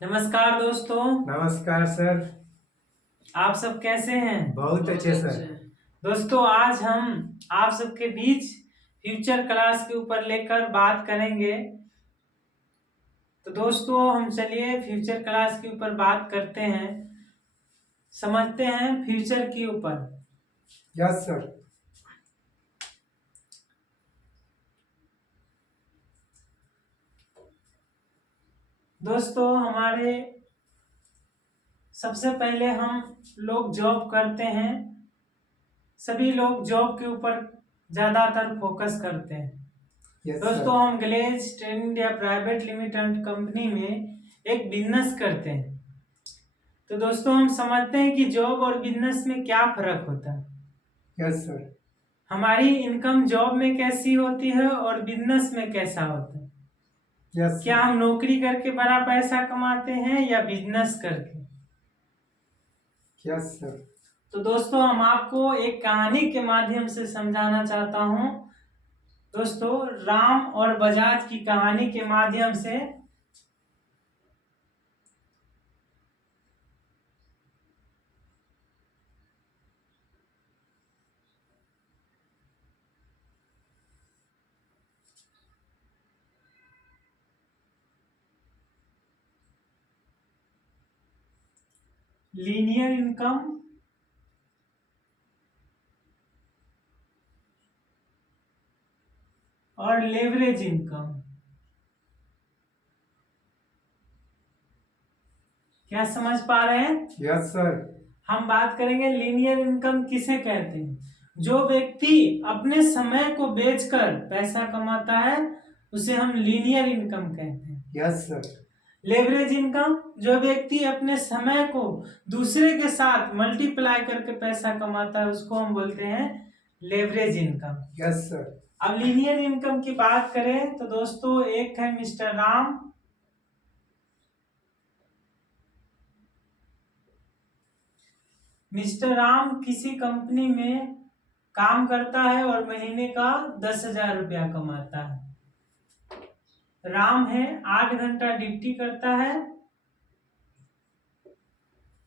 नमस्कार दोस्तों। नमस्कार सर। आप सब कैसे हैं? बहुत अच्छे सर। दोस्तों, आज हम आप सबके बीच फ्यूचर क्लास के ऊपर लेकर बात करेंगे। तो दोस्तों, हम चलिए फ्यूचर क्लास के ऊपर बात करते हैं, समझते हैं फ्यूचर के ऊपर। Yes sir. दोस्तों, हमारे सबसे पहले हम लोग जॉब करते हैं। सभी लोग जॉब के ऊपर ज्यादातर फोकस करते हैं। यस दोस्तों, सर। हम Glaze Trade India private limited company में एक बिजनेस करते हैं। तो दोस्तों, हम समझते हैं कि जॉब और बिजनेस में क्या फर्क होता है। Yes sir. हमारी इनकम जॉब में कैसी होती है और बिजनेस में कैसा होता है। यस क्या सर। हम नौकरी करके बड़ा पैसा कमाते हैं या बिजनेस करके। Yes sir. तो दोस्तों, हम आपको एक कहानी के माध्यम से समझाना चाहता हूं। दोस्तों, राम और बजाज की कहानी के माध्यम से। लीनियर इनकम और लेवरेज इनकम। क्या समझ पा रहे हैं? Yes sir. हम बात करेंगे लीनियर इनकम किसे कहते हैं। जो व्यक्ति अपने समय को बेचकर पैसा कमाता है उसे हम लीनियर इनकम कहते हैं। Yes sir. लेवरेज इनकम, जो व्यक्ति अपने समय को दूसरे के साथ मल्टीप्लाई करके पैसा कमाता है उसको हम बोलते हैं लेवरेज इनकम। Yes sir. अब लीनियर इनकम की बात करें तो दोस्तों, एक है मिस्टर राम। मिस्टर राम किसी कंपनी में काम करता है और महीने का 10,000 रुपया कमाता है। राम है, 8 घंटा ड्यूटी करता है।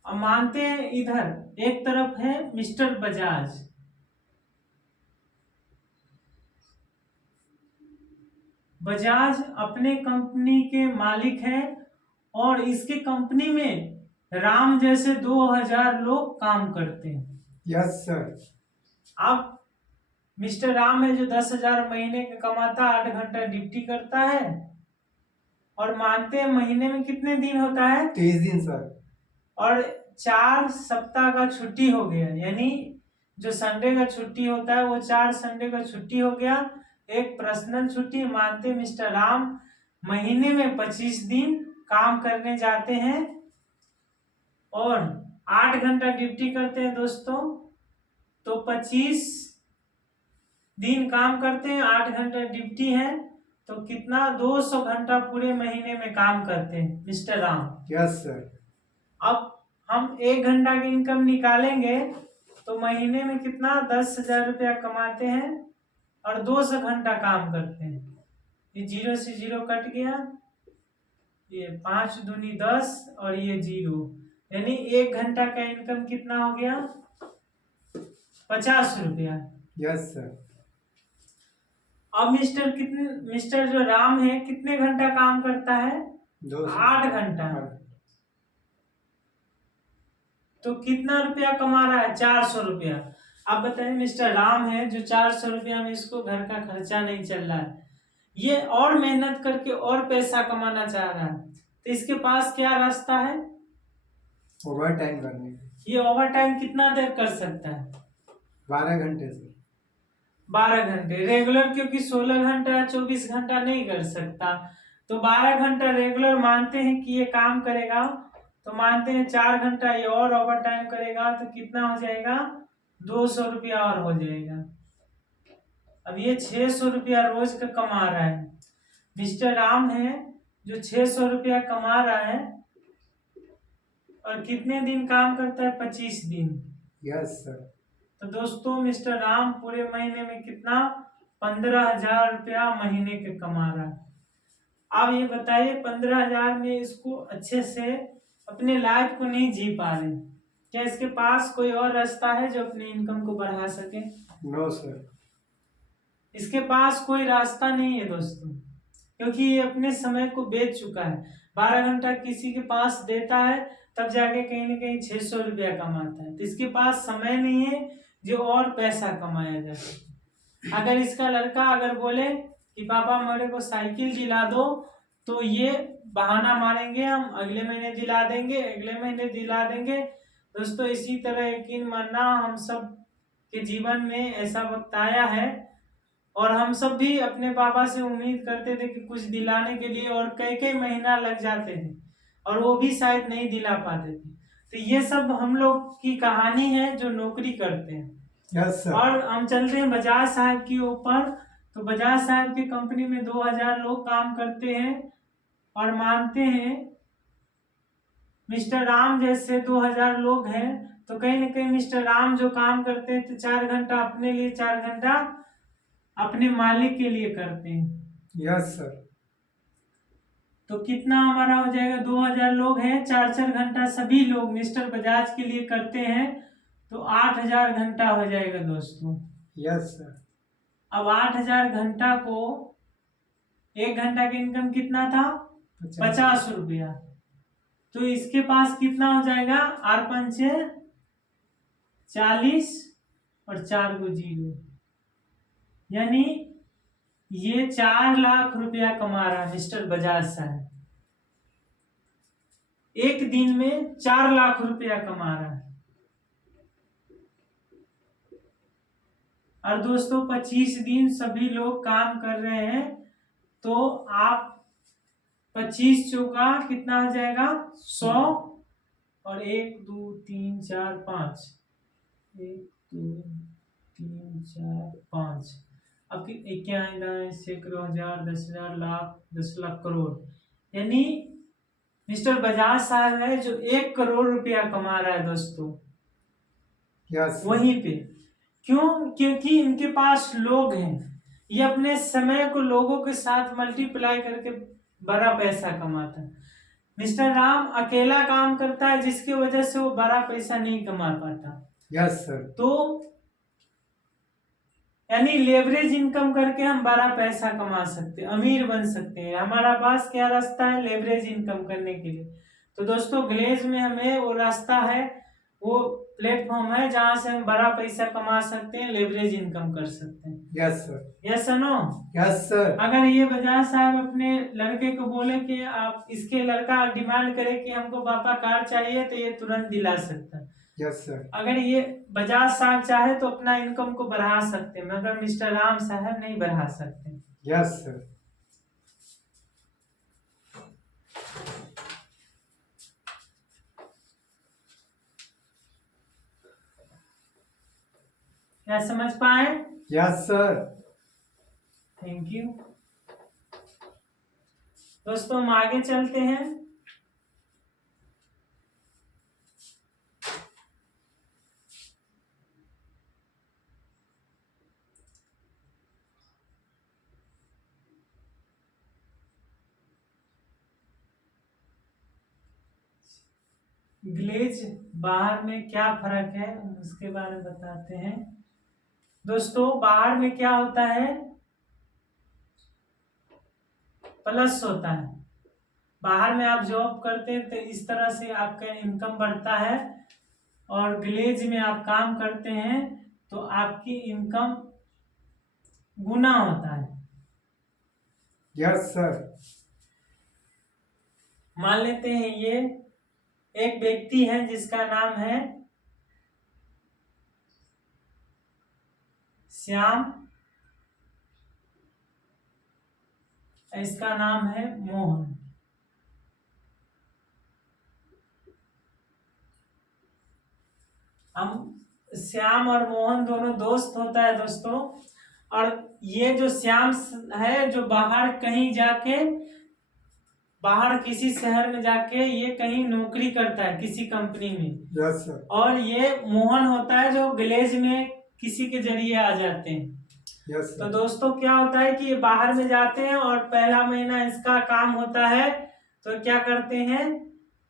अब मानते हैं इधर एक तरफ है मिस्टर बजाज। बजाज अपने कंपनी के मालिक हैं और इसके कंपनी में राम जैसे 2,000 लोग काम करते हैं। Yes sir. अब मिस्टर राम है जो 10,000 महीने का कमाता, 8 घंटा ड्यूटी करता है और मानते हैं महीने में कितने दिन होता है? 30 दिन सर। और 4 सप्ताह का छुट्टी हो गया, यानी जो संडे का छुट्टी होता है वो 4 संडे का छुट्टी हो गया। एक पर्सनल छुट्टी। मानते मिस्टर राम महीने में 25 दिन काम करने जाते हैं और 8 घंटा ड्यूटी करते हैं दोस्तों। तो 25 दिन काम करते हैं, 8 घंटा ड्यूटी है, तो कितना 200 घंटा पूरे महीने में काम करते हैं मिस्टर राम। Yes sir. अब हम 1 घंटा की इनकम निकालेंगे तो महीने में कितना 10,000 रुपया कमाते हैं और 200 घंटा काम करते हैं। ये 0 से 0 कट गया, ये 5 दूनी 10 और ये 0, यानी 1 घंटा का इनकम कितना हो गया? 50 रुपया। Yes sir. अब मिस्टर जो राम है कितने घंटा काम करता है? 8 घंटा। तो कितना रुपया कमा रहा है? 400 रुपया। अब बताइए, मिस्टर राम है जो 400 रुपया में इसको घर का खर्चा नहीं चल रहा है, ये और मेहनत करके और पैसा कमाना चाह रहा है, तो इसके पास क्या रास्ता है? ओवर टाइम करने। ये ओवर टाइम कितना देर कर सकता है? 12 घंटे से। 12 घंटे रेगुलर, क्योंकि 16 घंटा या 24 घंटा नहीं कर सकता। तो 12 घंटा रेगुलर मानते हैं कि ये काम करेगा, तो मानते हैं 4 घंटा ये और ओवर टाइम करेगा तो कितना हो जाएगा? 200 रुपया और हो जाएगा। अब ये 600 रुपया रोज का कमा रहा है। मिस्टर राम है जो 600 रुपया कमा रहा है और कितने दिन काम करता है? 25 दिन। Yes sir. तो दोस्तों, मिस्टर राम पूरे महीने में कितना? 15,000 रुपया महीने के कमा रहा है। आप ये बताइए 15,000 में इसको अच्छे से अपने लाइफ को नहीं जी पा रहे, क्या इसके पास कोई और रास्ता है जो अपने इनकम को बढ़ा सके? No sir. इसके पास कोई रास्ता नहीं है दोस्तों, क्योंकि ये अपने समय को बेच चुका है। 12 घंटा किसी के पास देता है तब जाके कहीं ना कहीं 600 रुपया कमाता है, तो इसके पास समय नहीं है जो और पैसा कमाया जा सके। अगर इसका लड़का अगर बोले कि पापा मेरे को साइकिल दिला दो, तो ये बहाना मारेंगे हम अगले महीने दिला देंगे, अगले महीने दिला देंगे। दोस्तों इसी तरह यकीन मानना हम सब के जीवन में ऐसा वक्त आया है, और हम सब भी अपने पापा से उम्मीद करते थे कि कुछ दिलाने के लिए, और कई कई महीना लग जाते थे और वो भी शायद नहीं दिला पाते थे। तो ये सब हम लोग की कहानी है जो नौकरी करते हैं। Yes sir. और हम चलते हैं बजाज साहब के ऊपर। तो बजाज साहब की कंपनी में 2000 लोग काम करते हैं और मानते हैं मिस्टर राम जैसे 2000 लोग हैं, तो कहीं ना कहीं मिस्टर राम जो काम करते हैं तो 4 घंटा अपने लिए, 4 घंटा अपने मालिक के लिए करते हैं। Yes sir. तो कितना हमारा हो जाएगा, 2000 लोग हैं, 4-4 घंटा सभी लोग मिस्टर बजाज के लिए करते हैं, तो 8000 घंटा हो जाएगा दोस्तों। Yes sir. अब 8000 घंटा को 1 घंटा का इनकम कितना था, 50 रुपया। तो इसके पास कितना हो जाएगा, 8×5 = 40 और 4 को 0, यानी ये 4 लाख रुपया कमा रहा है मिस्टर बजाज साहब। एक दिन में 4 लाख रुपया कमा रहा है। और दोस्तों 25 दिन सभी लोग काम कर रहे हैं, तो आप 25 चौका कितना हो जाएगा, 100, और 1 2 3 4 5, 1 2 3 4 5, अब क्या आएगा, सैकड़ों, हजार, 10,000, लाख, 10 लाख, करोड़, यानी मिस्टर बजाज साहब है जो 1 करोड़ रुपया कमा रहा है दोस्तों। यस वहीं पे क्यों, क्योंकि इनके पास लोग हैं, ये अपने समय को लोगों के साथ मल्टीप्लाई करके बड़ा पैसा कमाता है। मिस्टर राम अकेला काम करता है जिसकी वजह से वो बड़ा पैसा नहीं कमा पाता। Yes sir. तो यानी लेवरेज इनकम करके हम बड़ा पैसा कमा सकते हैं, अमीर बन सकते हैं। हमारा पास क्या रास्ता है लेवरेज इनकम करने के लिए? तो दोस्तों ग्लेज में हमें वो रास्ता है, वो प्लेटफॉर्म है जहां से हम बड़ा पैसा कमा सकते हैं, लेवरेज इनकम कर सकते हैं। Yes sir. Yes no? Yes sir. अगर ये बजाज साहब अपने लड़के को बोले कि आप, इसके लड़का डिमांड करे कि हमको पापा कार चाहिए, तो ये तुरंत दिला सकता है। Yes sir. अगर ये बजाज साहब चाहे तो अपना इनकम को बढ़ा सकते हैं, मगर मिस्टर राम साहब नहीं बढ़ा सकते। Yes sir. क्या समझ पाए? Yes sir. थैंक यू दोस्तों, हम आगे चलते हैं। ग्लेज बाहर में क्या फर्क है उसके बारे में बताते हैं। दोस्तों बाहर में क्या होता है, प्लस होता है। बाहर में आप जॉब करते हैं तो इस तरह से आपका इनकम बढ़ता है, और ग्लेज में आप काम करते हैं तो आपकी इनकम गुना होता है। Yes sir. मान लेते हैं ये एक व्यक्ति है जिसका नाम है श्याम, इसका नाम है मोहन। हम श्याम और मोहन दोनों दोस्त होता है दोस्तों, और ये जो श्याम है जो बाहर कहीं जाके, बाहर किसी शहर में जाके ये कहीं नौकरी करता है किसी कंपनी में। Yes sir. और ये मोहन होता है जो ग्लेज में किसी के जरिए आ जाते हैं। यस तो सर। दोस्तों क्या होता है कि ये बाहर में जाते हैं और पहला महीना इसका काम होता है, तो क्या करते हैं,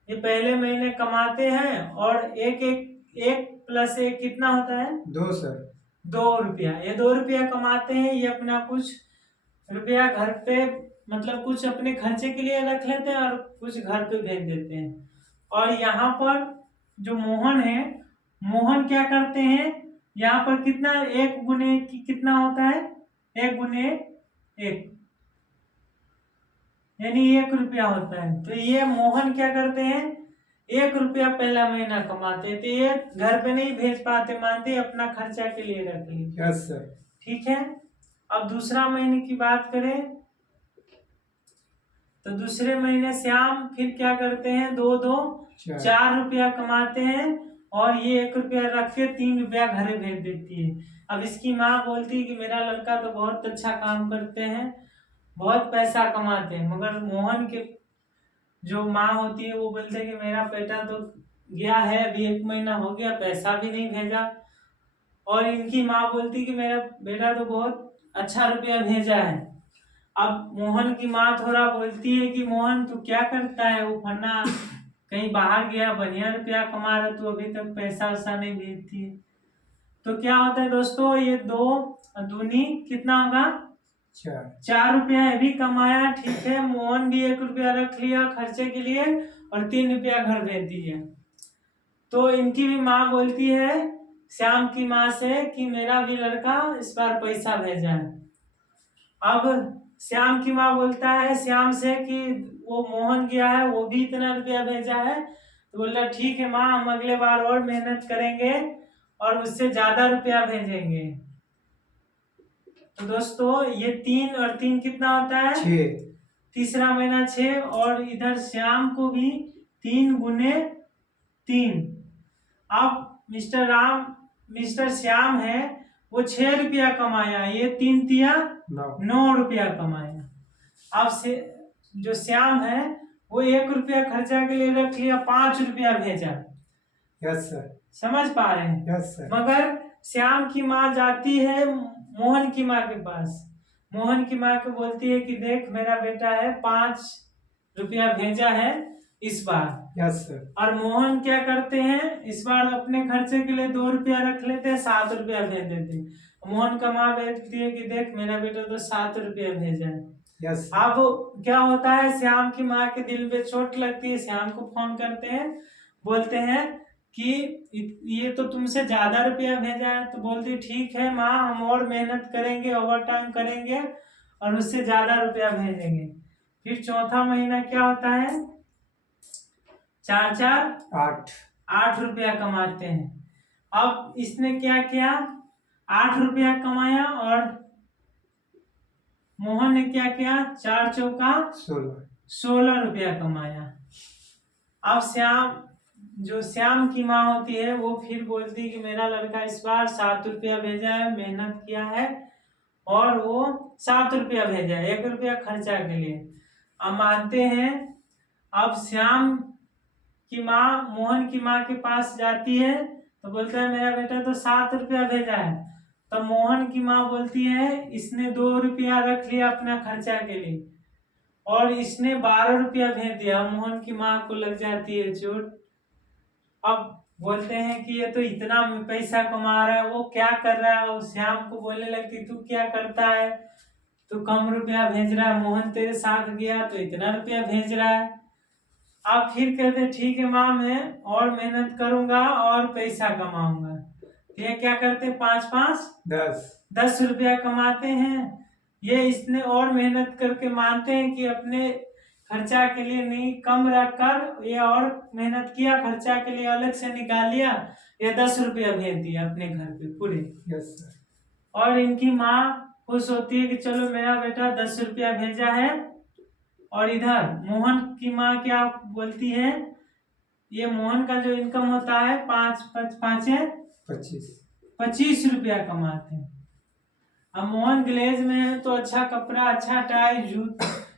ये पहले महीने कमाते हैं और एक एक एक प्लस एक कितना होता है, 2 सर। 2 रुपया। ये 2 रुपया कमाते हैं, ये अपना कुछ रुपया घर पे मतलब कुछ अपने खर्चे के लिए रख लेते हैं और कुछ घर पे भेज देते हैं। और यहाँ पर जो मोहन है, मोहन क्या करते हैं, यहाँ पर कितना, 1 गुने कितना होता है, 1 गुने 1 यानी 1 रुपया होता है। तो ये मोहन क्या करते हैं, 1 रुपया पहला महीना कमाते हैं, तो ये घर पे नहीं भेज पाते, मानते अपना खर्चा के लिए रख लीजिए। Yes sir. ठीक है। अब दूसरा महीने की बात करें तो दूसरे महीने श्याम फिर क्या करते हैं, 2 2 4 रुपया कमाते हैं और ये 1 रुपया रख के 3 रुपया घरे भेज देती है। अब इसकी माँ बोलती है कि मेरा लड़का तो बहुत अच्छा काम करते हैं, बहुत पैसा कमाते हैं, मगर मोहन के जो माँ होती है वो बोलते हैं कि मेरा बेटा तो गया है, अभी 1 महीना हो गया, पैसा भी नहीं भेजा। और इनकी माँ बोलती कि मेरा बेटा तो बहुत अच्छा रुपया भेजा है। अब मोहन की माँ थोड़ा बोलती है कि मोहन तू क्या करता है, वो फन्ना कहीं बाहर गया, बढ़िया रुपया कमा रहा, तू अभी तक पैसा वैसा नहीं भेजती है। तो क्या होता है दोस्तों, ये 2 दूनी कितना होगा, 4 रुपया ये भी कमाया। ठीक है, मोहन भी 1 रुपया रख लिया खर्चे के लिए और 3 रुपया घर भेज दिया। तो इनकी भी माँ बोलती है श्याम की माँ से कि मेरा भी लड़का इस बार पैसा भेजा है। अब श्याम की माँ बोलता है श्याम से कि वो मोहन गया है, वो भी इतना रुपया भेजा है। तो बोल रहा ठीक है माँ, हम अगले बार और मेहनत करेंगे और उससे ज्यादा रुपया भेजेंगे। तो दोस्तों ये 3 और 3 कितना होता है, 6। तीसरा महीना 6 और इधर श्याम को भी 3 गुने 3। अब मिस्टर श्याम है, वो 6 रुपया कमाया, ये 3 तिया 9 रुपया कमाया। अब से जो श्याम है वो 1 रुपया खर्चा के लिए रख लिया, 5 रुपया भेजा। Yes sir. समझ पा रहे हैं। Yes sir. मगर श्याम की माँ जाती है मोहन की माँ के पास, मोहन की माँ को बोलती है कि देख मेरा बेटा है, 5 रुपया भेजा है इस बार। Yes sir. और मोहन क्या करते हैं, इस बार अपने खर्चे के लिए 2 रुपया रख लेते हैं, 7 रुपया भेज देते हैं। मोहन का माँ भेजती है कि देख मेरा बेटा तो 7 रुपया भेजा है। यस। अब क्या होता है, श्याम की माँ के दिल पे चोट लगती है, श्याम को फोन करते हैं, बोलते हैं कि ये तो तुमसे ज्यादा रुपया भेजा है। तो बोलती ठीक है माँ, हम और मेहनत करेंगे, ओवर टाइम करेंगे और उससे ज्यादा रुपया भेजेंगे। फिर चौथा महीना क्या होता है, 4 4 8 रुपया कमाते हैं। अब इसने क्या किया, 8 रुपया कमाया और मोहन ने क्या किया, 4 चौका 16 रुपया कमाया। अब श्याम की माँ होती है वो फिर बोलती है कि मेरा लड़का इस बार 7 रुपया भेजा है, मेहनत किया है और वो 7 रुपया भेजा है, 1 रुपया खर्चा के लिए। अब मानते हैं। अब श्याम की माँ मोहन की माँ के पास जाती है तो बोलता है मेरा बेटा तो 7 रुपया भेजा है। तो मोहन की माँ बोलती है इसने 2 रुपया रख लिया अपना खर्चा के लिए और इसने 12 रुपया भेज दिया। मोहन की माँ को लग जाती है चोट। अब बोलते हैं कि ये तो इतना पैसा कमा रहा है, वो क्या कर रहा है। और श्याम को बोलने लगती तू क्या करता है, तू कम रुपया भेज रहा है, मोहन तेरे साथ गया तो इतना रुपया भेज रहा है। अब फिर कहते ठीक है माँ, मैं और मेहनत करूंगा और पैसा कमाऊंगा। ये क्या करते 5 5 10 रुपया कमाते हैं। ये इसने और मेहनत करके मानते हैं कि अपने खर्चा के लिए नहीं, कम रखकर ये और मेहनत किया, खर्चा के लिए अलग से निकाल लिया, ये 10 रुपया भेज दिया अपने घर पे पूरे। Yes sir. और इनकी माँ खुश होती है कि चलो मेरा बेटा 10 रुपया भेजा है। और इधर मोहन की माँ क्या बोलती है, ये मोहन का जो इनकम होता है 5 5 25 रुपया कमाते हैं। अब मोहन ग्लेज में है तो अच्छा कपड़ा, अच्छा टाई,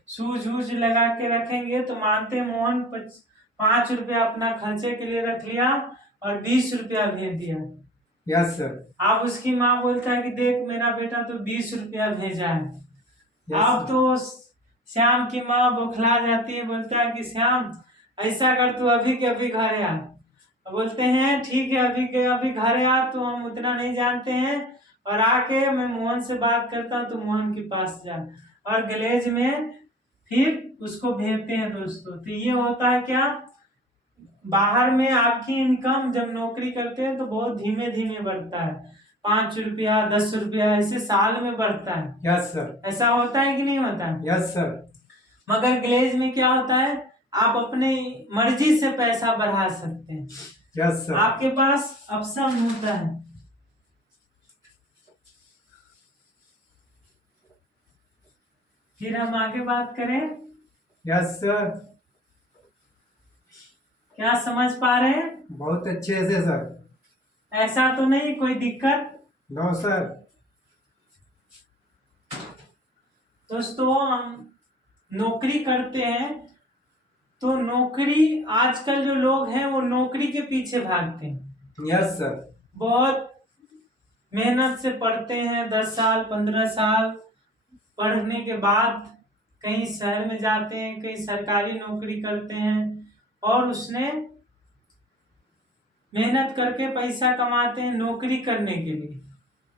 शूज वूज लगा के रखेंगे तो मानते मोहन 5 रुपया अपना खर्चे के लिए रख लिया और 20 रुपया भेज दिया। Yes sir. अब उसकी माँ बोलता है कि देख मेरा बेटा तो 20 रुपया भेजा है। यस अब सर। तो श्याम की माँ बौखला जाती है, बोलता है कि श्याम ऐसा कर, तू अभी के अभी घर आ। बोलते हैं ठीक है, अभी के अभी घर आ, तो हम उतना नहीं जानते हैं, और आके मैं मोहन से बात करता हूँ, तो मोहन के पास जा। और गैलेज में फिर उसको भेजते हैं दोस्तों। तो ये होता है क्या, बाहर में आपकी इनकम जब नौकरी करते हैं तो बहुत धीमे धीमे बढ़ता है, 5 रुपया 10 रुपया ऐसे साल में बढ़ता है। Yes sir. ऐसा होता है कि नहीं होता है? Yes sir. मगर ग्लेज में क्या होता है, आप अपने मर्जी से पैसा बढ़ा सकते हैं। Yes sir. आपके पास ऑप्शन होता है। फिर हम आगे बात करें। Yes sir. क्या समझ पा रहे हैं? बहुत अच्छे से सर। ऐसा तो नहीं कोई दिक्कत? No sir. दोस्तों हम नौकरी करते हैं, तो नौकरी, आजकल जो लोग हैं वो नौकरी के पीछे भागते हैं। Yes sir. बहुत मेहनत से पढ़ते हैं, 10 साल 15 साल पढ़ने के बाद कहीं शहर में जाते हैं, कहीं सरकारी नौकरी करते हैं, और उसने मेहनत करके पैसा कमाते हैं नौकरी करने के लिए।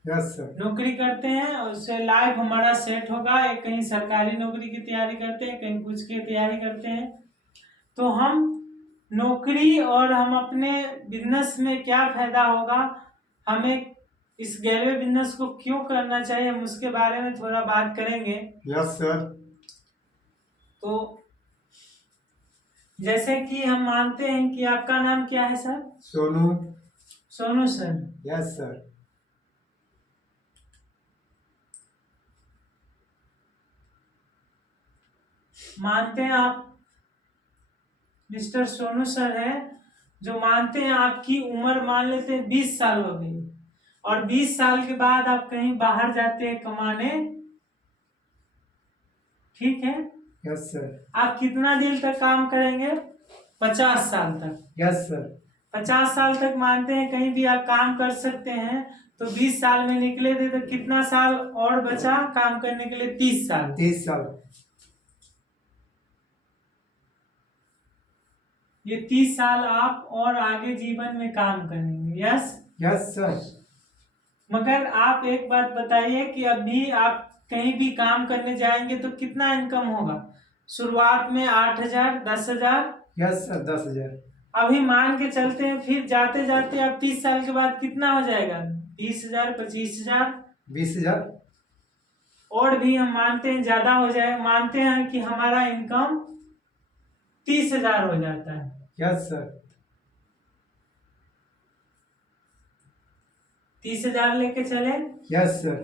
Yes sir. नौकरी करते हैं और उससे लाइफ हमारा सेट होगा, एक कहीं सरकारी नौकरी की तैयारी करते हैं, कहीं कुछ की तैयारी करते हैं। तो हम नौकरी और हम अपने बिजनेस में क्या फायदा होगा, हमें इस गैलवे बिजनेस को क्यों करना चाहिए, हम उसके बारे में थोड़ा बात करेंगे। Yes sir. तो जैसे कि हम मानते हैं कि आपका नाम क्या है sir? Sonu. Sonu sir. Yes sir. मानते हैं आप मिस्टर सोनू सर है, जो मानते हैं आपकी उम्र मान लेते हैं 20 साल हो गई, और 20 साल के बाद आप कहीं बाहर जाते हैं कमाने, ठीक है? Yes sir. आप कितना दिन तक काम करेंगे? 50 साल तक। Yes sir. 50 साल तक मानते हैं कहीं भी आप काम कर सकते हैं। तो 20 साल में निकले थे, तो कितना साल और बचा काम करने के लिए? 30 साल। 30 साल। ये 30 साल आप और आगे जीवन में काम करेंगे। यस? Yes sir. मगर आप एक बात बताइए कि अभी आप कहीं भी काम करने जाएंगे तो कितना इनकम होगा? शुरुआत में 8,000 10,000। Yes sir. 10,000। अभी मान के चलते हैं, फिर जाते जाते आप 30 साल के बाद कितना हो जाएगा? 20,000 25,000 20,000। और भी हम मानते हैं ज्यादा हो जाए, मानते हैं कि हमारा इनकम 30,000 हो जाता है। Yes sir. 30,000 लेके चले। Yes sir.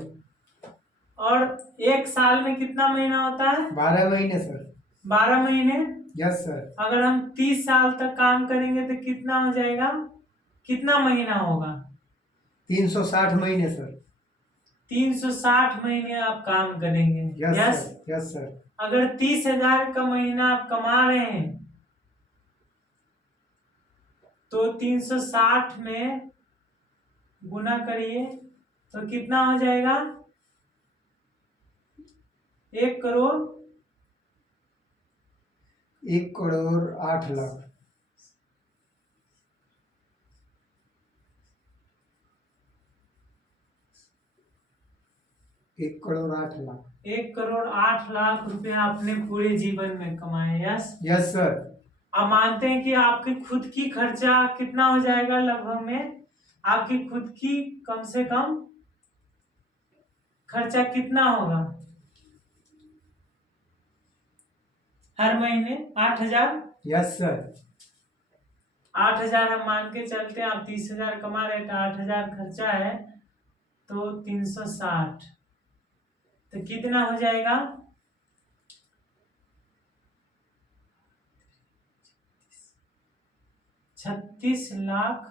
और एक साल में कितना महीना होता है? 12 महीने सर। 12 महीने। Yes sir. अगर हम 30 साल तक काम करेंगे तो कितना हो जाएगा? कितना महीना होगा? 360 महीने सर। 360 महीने आप काम करेंगे। Yes yes? Sir. Yes sir. अगर 30,000 का महीना आप कमा रहे हैं, तो 360 में गुना करिए तो कितना हो जाएगा? 1 करोड़ 1 करोड़ 8 लाख। 1 करोड़ 8 लाख। 1 करोड़ 8 लाख रुपया आपने पूरे जीवन में कमाए। यस? Yes sir. आप मानते हैं कि आपकी खुद की खर्चा कितना हो जाएगा? लगभग में आपकी खुद की कम से कम खर्चा कितना होगा हर महीने? 8,000। Yes sir. 8,000 हम मान के चलते हैं, आप 30,000 कमा रहे हैं तो 8,000 खर्चा है, तो 360 तो कितना हो जाएगा? 36 लाख।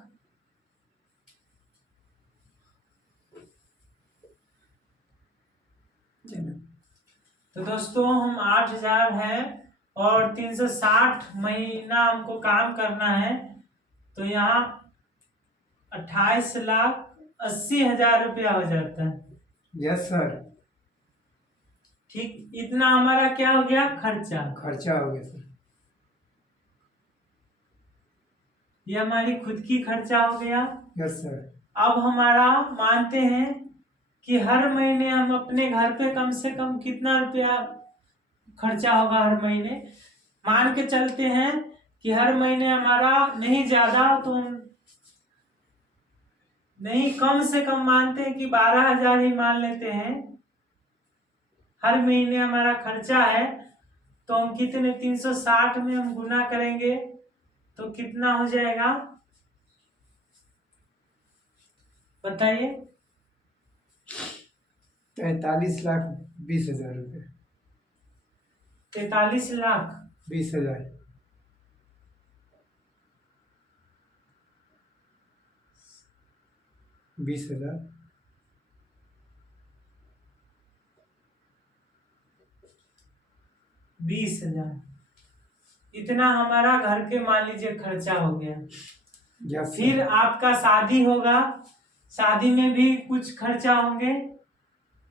तो दोस्तों हम 8,000 है और 360 महीना हमको काम करना है, तो यहाँ 28 लाख 80,000 रुपया हो जाता है। Yes sir. ठीक, इतना हमारा क्या हो गया, खर्चा। खर्चा हो गया सर। ये हमारी खुद की खर्चा हो गया। Yes sir. अब हमारा मानते हैं कि हर महीने हम अपने घर पे कम से कम कितना रुपया खर्चा होगा हर महीने। मान के चलते हैं कि हर महीने हमारा नहीं ज्यादा तो नहीं, कम से कम मानते हैं कि 12,000 ही मान लेते हैं हर महीने हमारा खर्चा है। तो हम कितने 360 में हम गुना करेंगे तो कितना हो जाएगा बताइए। 43,20,000 रुपये। 43,20,000। 20,000। 20,000 इतना हमारा घर के मान लीजिए खर्चा हो गया। यस फिर आपका शादी होगा, शादी में भी कुछ खर्चा होंगे।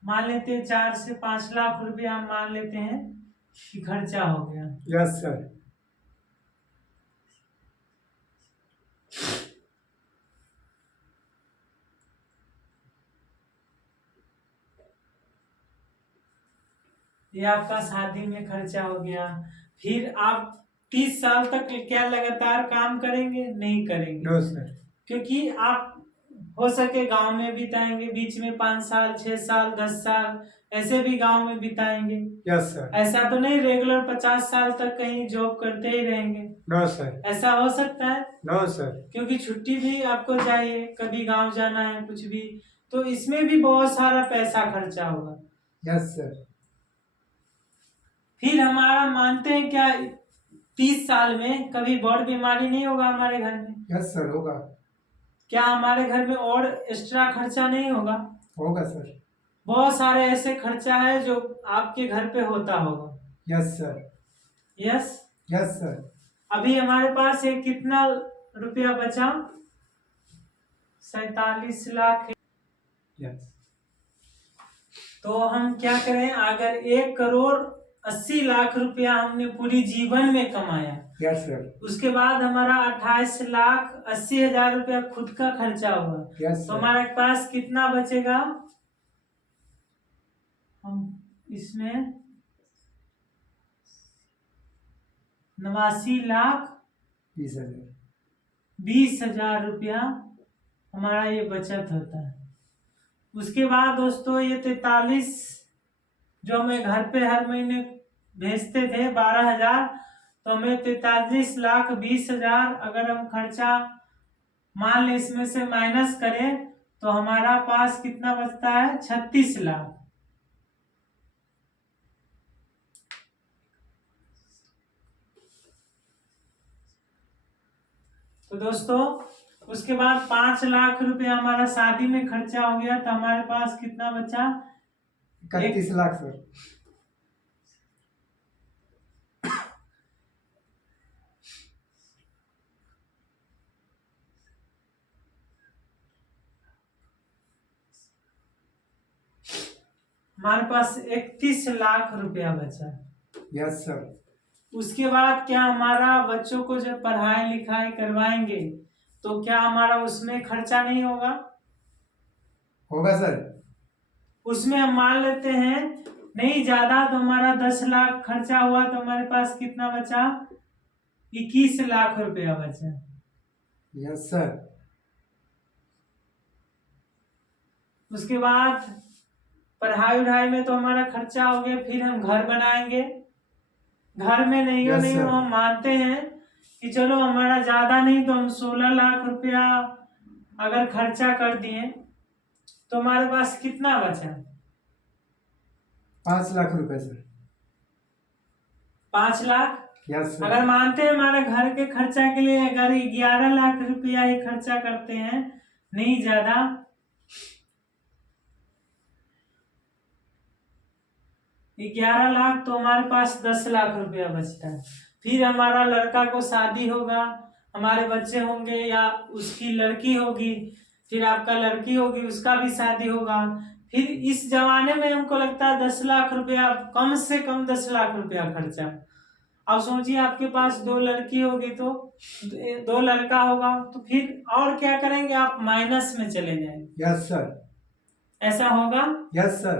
मान लेते हैं 4 से 5 लाख रुपया हम मान लेते हैं कि खर्चा हो गया। Yes sir. ये आपका शादी में खर्चा हो गया। फिर आप 30 साल तक क्या लगातार काम करेंगे? नहीं करेंगे। No sir. क्योंकि आप हो सके गांव में बिताएंगे, बीच में 5 साल 6 साल 10 साल ऐसे भी गांव में बिताएंगे। Yes sir. ऐसा तो नहीं रेगुलर 50 साल तक कहीं जॉब करते ही रहेंगे। No sir. ऐसा हो सकता है? No sir. क्योंकि छुट्टी भी आपको चाहिए, कभी गांव जाना है कुछ भी, तो इसमें भी बहुत सारा पैसा खर्चा होगा। Yes sir. फिर हमारा मानते हैं क्या 30 साल में कभी बड़ बीमारी नहीं होगा हमारे घर में? यस सर होगा। क्या हमारे घर में और एक्स्ट्रा खर्चा नहीं होगा? होगा सर। बहुत सारे ऐसे खर्चा है जो आपके घर पे होता होगा। Yes sir. Yes. Yes sir. अभी हमारे पास एक कितना रुपया बचा? 47 लाख। यस। तो हम क्या करें, अगर 1,80,00,000 रुपया हमने पूरी जीवन में कमाया, यस सर। उसके बाद हमारा 28,80,000 रुपया खुद का खर्चा हुआ, यस तो सर। हमारे पास कितना बचेगा? हम इसमें 89,20,000 रुपया हमारा ये बचत होता है। उसके बाद दोस्तों ये 43 जो हमें घर पे हर महीने भेजते थे 12,000, तो हमें 43,20,000 अगर हम खर्चा मान ले इसमें से माइनस करें तो हमारा पास कितना बचता है? 36 लाख। तो दोस्तों उसके बाद 5 लाख रुपया हमारा शादी में खर्चा हो गया, तो हमारे पास कितना बचा? 31 लाख सर। हमारे पास 31 लाख रुपया बचा। Yes sir. उसके बाद क्या हमारा बच्चों को जब पढ़ाई लिखाई करवाएंगे तो क्या हमारा उसमें खर्चा नहीं होगा? होगा सर। उसमें हम मान लेते हैं नहीं ज्यादा, तो हमारा 10 लाख खर्चा हुआ, तो हमारे पास कितना बचा? 21 लाख रुपया बचा। Yes sir. उसके बाद पढ़ाई उढ़ाई में तो हमारा खर्चा हो गया। फिर हम घर बनाएंगे, घर में नहीं हो Yes, नहीं हो sir. हम मानते हैं कि चलो हमारा ज्यादा नहीं तो हम 16 लाख रुपया अगर खर्चा कर दिए तो हमारे पास कितना बचा? 5 लाख रुपए सर। 5 लाख। Yes sir. अगर मानते हैं हमारे घर के खर्चा के लिए अगर 11 लाख रुपया ही खर्चा करते हैं, नहीं ज्यादा, 11 लाख, तो हमारे पास 10 लाख रुपया बचता है। फिर हमारा लड़का को शादी होगा, हमारे बच्चे होंगे या उसकी लड़की होगी, फिर आपका लड़की होगी, उसका भी शादी होगा। फिर इस जमाने में हमको लगता है 10 लाख रुपया, कम से कम 10 लाख रुपया खर्चा। अब सोचिए आपके पास 2 लड़की होगी तो 2 लड़का होगा, तो फिर और क्या करेंगे आप, माइनस में चले जाएंगे। Yes sir. ऐसा होगा यस सर।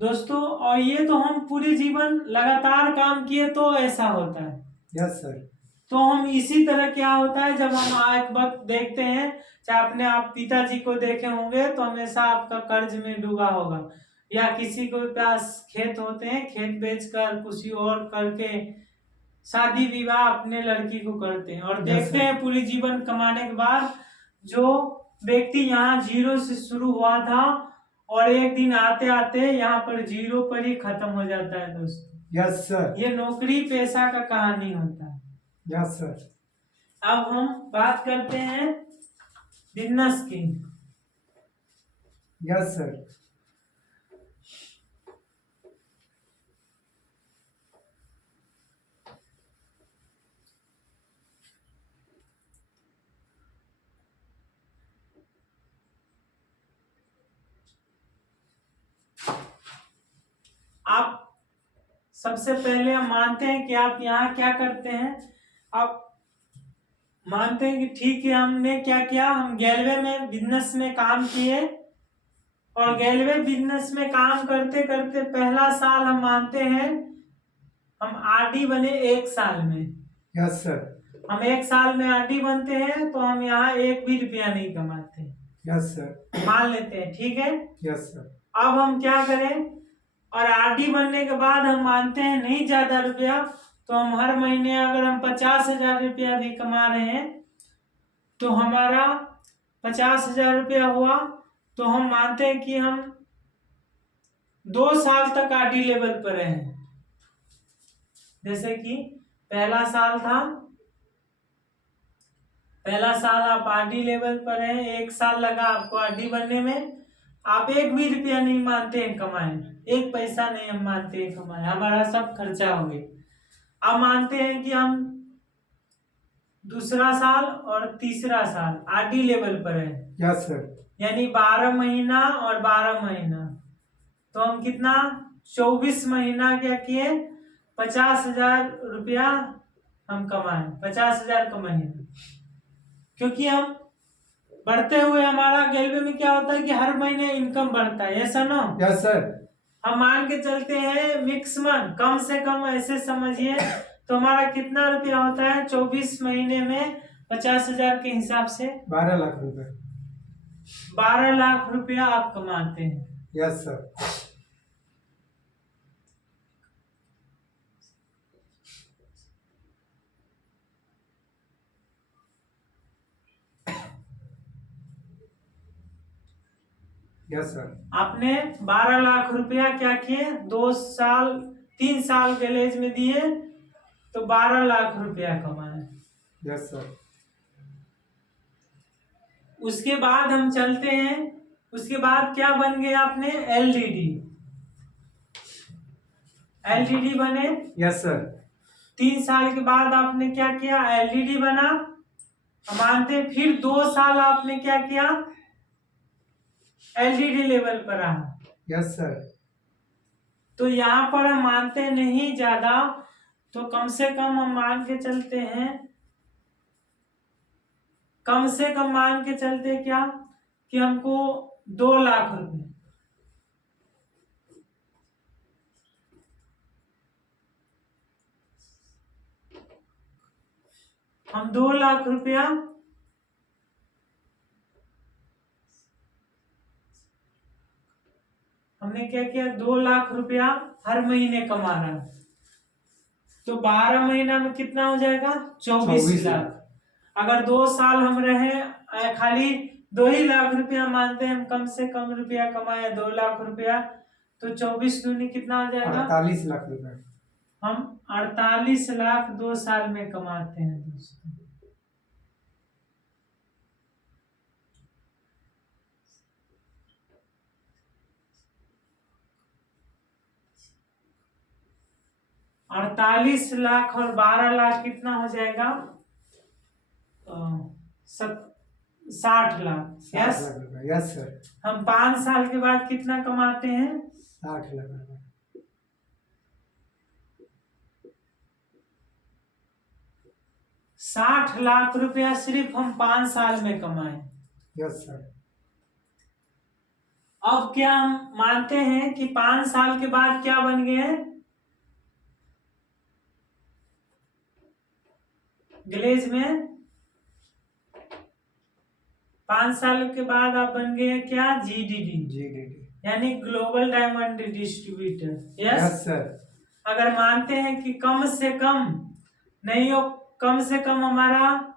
दोस्तों, और ये तो हम पूरे जीवन लगातार काम किए तो ऐसा होता है। Yes sir. तो हम इसी तरह क्या होता है, जब हम एक वक्त देखते हैं, चाहे अपने आप पिताजी को देखे होंगे तो हमेशा आपका कर्ज में डूबा होगा, या किसी के पास खेत होते हैं, खेत बेचकर कुछ और करके शादी विवाह अपने लड़की को करते हैं, और Yes, देखते sir. हैं पूरी जीवन कमाने के बाद जो व्यक्ति यहाँ जीरो से शुरू हुआ था और एक दिन आते आते यहाँ पर जीरो पर ही खत्म हो जाता है दोस्तों। Yes sir. ये नौकरी पेशा का कहानी होता है। Yes sir. अब हम बात करते हैं बिजनेस की। Yes sir. आप सबसे पहले हम मानते हैं कि आप यहाँ क्या करते हैं, आप मानते हैं कि ठीक है हमने क्या किया, हम गैलवे में बिजनेस में काम किए, और गैलवे बिजनेस में काम करते करते पहला साल हम मानते हैं हम आरडी बने 1 साल में। Yes sir. हम 1 साल में आरडी बनते हैं तो हम यहाँ 1 भी रुपया नहीं कमाते। Yes sir. मान लेते हैं, ठीक है। Yes sir. अब हम क्या करें, और आरडी बनने के बाद हम मानते हैं नहीं ज्यादा रुपया, तो हम हर महीने अगर हम 50,000 रुपया भी कमा रहे हैं तो हमारा 50,000 रुपया हुआ, तो हम मानते हैं कि हम 2 साल तक आरडी लेवल पर रहे। जैसे कि पहला साल आप आरडी लेवल पर हैं, 1 साल लगा आपको आरडी बनने में, आप 1 भी रुपया नहीं मानते हैं कमाए, 1 पैसा नहीं हम मानते हैं कमाए, हमारा सब खर्चा हो गया। अब मानते हैं कि हम दूसरा साल और तीसरा साल आरडी लेवल पर है। Yes sir. यानी 12 महीना और 12 महीना, तो हम कितना 24 महीना क्या किए, 50,000 रुपया हम कमाए, 50,000 का महीना। क्योंकि हम बढ़ते हुए हमारा गैलवे में क्या होता है कि हर महीने इनकम बढ़ता है, ऐसा ना। Yes sir. हम मान के चलते हैं मैक्सिमम कम से कम ऐसे समझिए, तो हमारा कितना रुपया होता है 24 महीने में 50,000 के हिसाब से 12 लाख रुपए। 12 लाख रुपया आप कमाते हैं। Yes sir. Yes sir. आपने 12 लाख रुपया क्या किए, 3 साल कॉलेज में दिए तो 12 लाख रुपया कमाए। Yes sir. उसके बाद हम चलते हैं, उसके बाद क्या बन गए आपने, एलडीडी। एलडीडी बने। Yes sir. 3 साल के बाद आपने क्या किया, एलडीडी बना। हम मानते हैं फिर 2 साल आपने क्या किया, एलडीडी लेवल पर रहा। Yes sir. तो यहाँ पर हम मानते नहीं ज्यादा, तो कम से कम हम मान के चलते हैं, कम से कम मान के चलते क्या कि हमको 2 लाख रुपए, हम 2 लाख रुपया हमने क्या किया, 2 लाख रुपया हर महीने कमा रहा है, तो 12 महीना में कितना हो जाएगा, 24 लाख। अगर 2 साल हम रहे खाली 2 ही लाख रुपया मानते हैं, हम कम से कम रुपया कमाए 2 लाख रुपया, तो 24 दूनी कितना हो जाएगा, 48 लाख रुपए। हम 48 लाख 2 साल में कमाते हैं दोस्तों। अड़तालीस लाख और 12 लाख कितना हो जाएगा, 60 लाख। 60 यस, लाख रुपए। Yes sir. हम 5 साल के बाद कितना कमाते हैं? 60 लाख रुपए। 60 लाख रुपया सिर्फ हम 5 साल में कमाए। Yes sir. अब क्या हम मानते हैं कि 5 साल के बाद क्या बन गए हैं? ग्लेज में 5 साल के बाद आप बन गए हैं क्या? जीडीडी, जीडीडी यानी global diamond distributor. Yes yes, sir. अगर मानते हैं कि कम से कम नहीं हो, कम से कम हमारा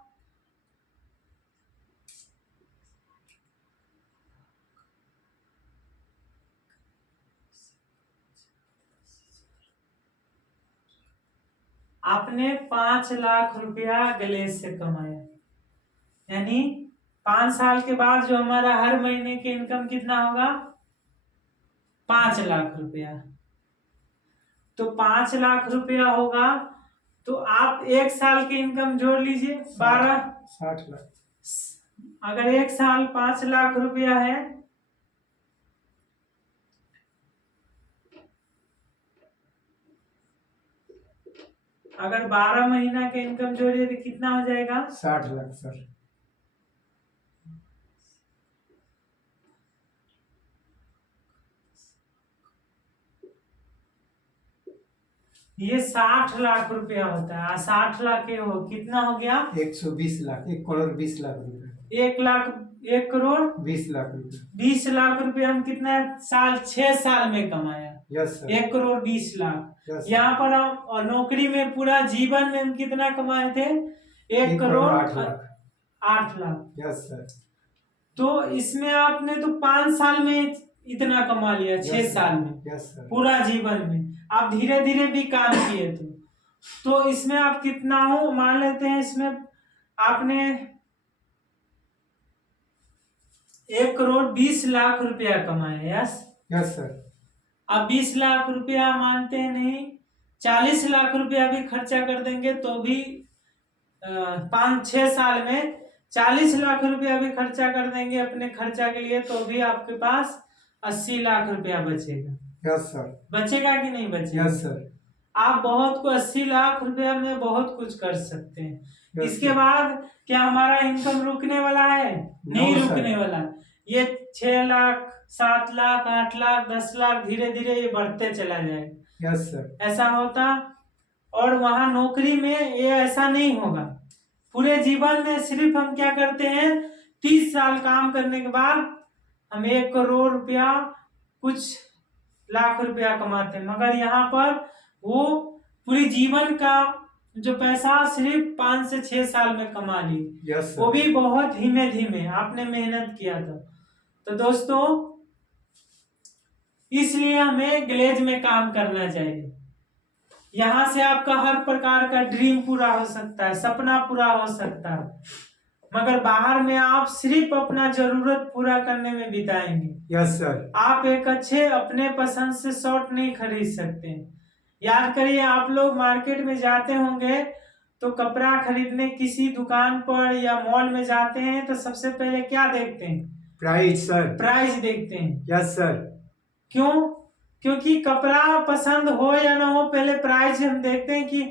आपने 5 लाख रुपया ग्लेज से कमाया, यानी 5 साल के बाद जो हमारा हर महीने की इनकम कितना होगा? 5 लाख रुपया। तो 5 लाख रुपया होगा, तो आप 1 साल की इनकम जोड़ लीजिए 12। 60 लाख। अगर 1 साल 5 लाख रुपया है, अगर 12 महीना के इनकम जोड़िए तो कितना हो जाएगा? 60 लाख सर। ये 60 लाख रुपया होता है। 60 लाख ये हो कितना हो गया? 120 लाख। 1 करोड़ 20 लाख रुपए। 1 लाख 1 करोड़ 20 लाख रुपए। 20 लाख रुपए हम कितना साल? 6 साल में कमाया। Yes sir. 1 crore 20 lakh. Yes यहाँ पर हम और नौकरी में पूरा जीवन में हम कितना कमाए थे? 1 करोड़ 8 लाख। 8 लाख। Yes sir. तो इसमें आपने तो 5 साल में इतना कमा लिया, 6 साल में, यस सर। पूरा जीवन में आप धीरे धीरे भी काम किए तो इसमें आप कितना हो मान लेते हैं, इसमें आपने 1 करोड़ 20 लाख रुपया कमाया। Yes, yes sir. अब 20 लाख रुपया मानते हैं नहीं, 40 लाख रुपया भी खर्चा कर देंगे तो भी 5-6 साल में 40 लाख रुपया भी खर्चा कर देंगे अपने खर्चा के लिए तो भी आपके पास 80 लाख रुपया बचेगा। Yes sir. बचेगा कि नहीं बचेगा? Yes sir. आप बहुत को 80 लाख रुपया में बहुत कुछ कर सकते हैं। Yes, इसके sir. बाद क्या हमारा इनकम रुकने वाला है? नहीं No, sir. रुकने वाला। ये 6 लाख 7 लाख 8 लाख 10 लाख धीरे धीरे ये बढ़ते चला जाएगा। Yes sir. ऐसा होता, और वहां नौकरी में ये ऐसा नहीं होगा। पूरे जीवन में सिर्फ हम क्या करते हैं, 30 साल काम करने के बाद हम 1 करोड़ रुपया कुछ लाख रुपया कमाते हैं, मगर यहाँ पर वो पूरी जीवन का जो पैसा सिर्फ 5 से 6 साल में कमा ली। Yes sir. वो भी बहुत धीमे धीमे आपने मेहनत किया था। तो दोस्तों इसलिए हमें ग्लेज में काम करना चाहिए। यहाँ से आपका हर प्रकार का ड्रीम पूरा हो सकता है, सपना पूरा हो सकता है, मगर बाहर में आप सिर्फ अपना जरूरत पूरा करने में बिताएंगे। Yes sir. आप एक अच्छे अपने पसंद से शर्ट नहीं खरीद सकते। याद करिए, आप लोग मार्केट में जाते होंगे तो कपड़ा खरीदने किसी दुकान पर या मॉल में जाते हैं तो सबसे पहले क्या देखते हैं? Price sir. प्राइस देखते हैं। Yes sir. क्यों? क्योंकि कपड़ा पसंद हो या ना हो, पहले प्राइस हम देखते हैं कि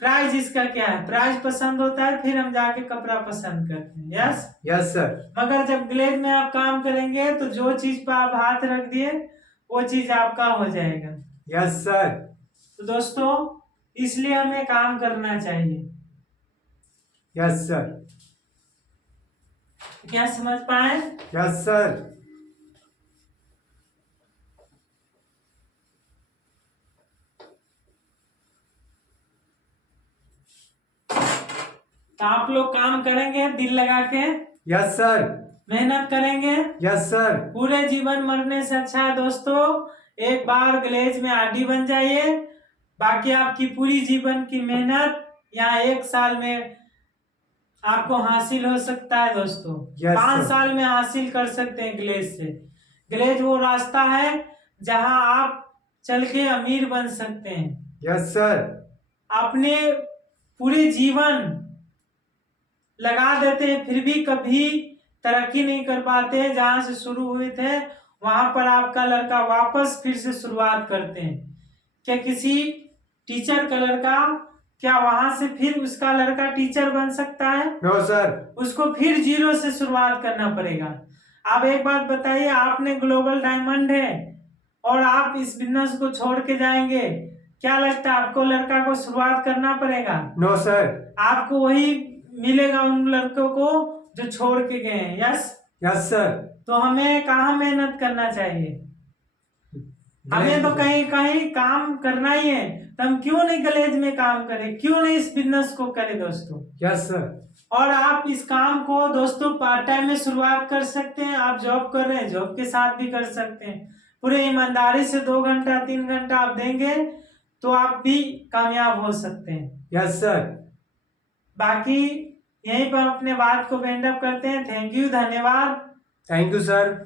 प्राइस इसका क्या है। प्राइस पसंद होता है फिर हम जाके कपड़ा पसंद करते हैं। Yes, yes sir. मगर जब ग्लेज में आप काम करेंगे तो जो चीज पर आप हाथ रख दिए वो चीज आपका हो जाएगा। Yes sir. तो दोस्तों इसलिए हमें काम करना चाहिए। Yes sir. क्या समझ पाए? Yes sir. तो आप लोग काम करेंगे दिल लगा के, यस सर। मेहनत करेंगे। Yes sir. पूरे जीवन मरने से अच्छा है दोस्तों एक बार ग्लेज में आरडी बन जाइए, बाकी आपकी पूरी जीवन की मेहनत यहाँ 1 साल में आपको हासिल हो सकता है दोस्तों। Yes, 5 sir. साल में हासिल कर सकते हैं ग्लेज से। ग्लेज वो रास्ता है जहां आप चल के अमीर बन सकते हैं। Yes sir. अपने पूरे जीवन लगा देते हैं फिर भी कभी तरक्की नहीं कर पाते हैं, जहां से शुरू हुए थे वहां पर आपका लड़का वापस फिर से शुरुआत करते हैं। क्या किसी टीचर का लड़का, क्या वहां से फिर उसका लड़का टीचर बन सकता है? No sir. उसको फिर जीरो से शुरुआत करना पड़ेगा। आप एक बात बताइए, आपने ग्लोबल डायमंड है और आप इस बिजनेस को छोड़ के जाएंगे, क्या लगता है आपको लड़का को शुरुआत करना पड़ेगा? No sir. आपको वही मिलेगा उन लड़कों को जो छोड़ के गए हैं। यस। Yes sir. तो हमें कहाँ मेहनत करना चाहिए? हमें तो कहीं कहीं काम करना ही है, तो हम क्यों नहीं कॉलेज में काम करें, क्यों नहीं इस बिजनेस को करें दोस्तों? Yes sir. और आप इस काम को दोस्तों पार्ट टाइम में शुरुआत कर सकते हैं। आप जॉब कर रहे हैं, जॉब के साथ भी कर सकते हैं। पूरे ईमानदारी से 2 घंटा 3 घंटा आप देंगे तो आप भी कामयाब हो सकते हैं। Yes sir. बाकी यहीं पर अपने बात को वाइंड अप करते हैं। थैंक यू, धन्यवाद। Thank you sir.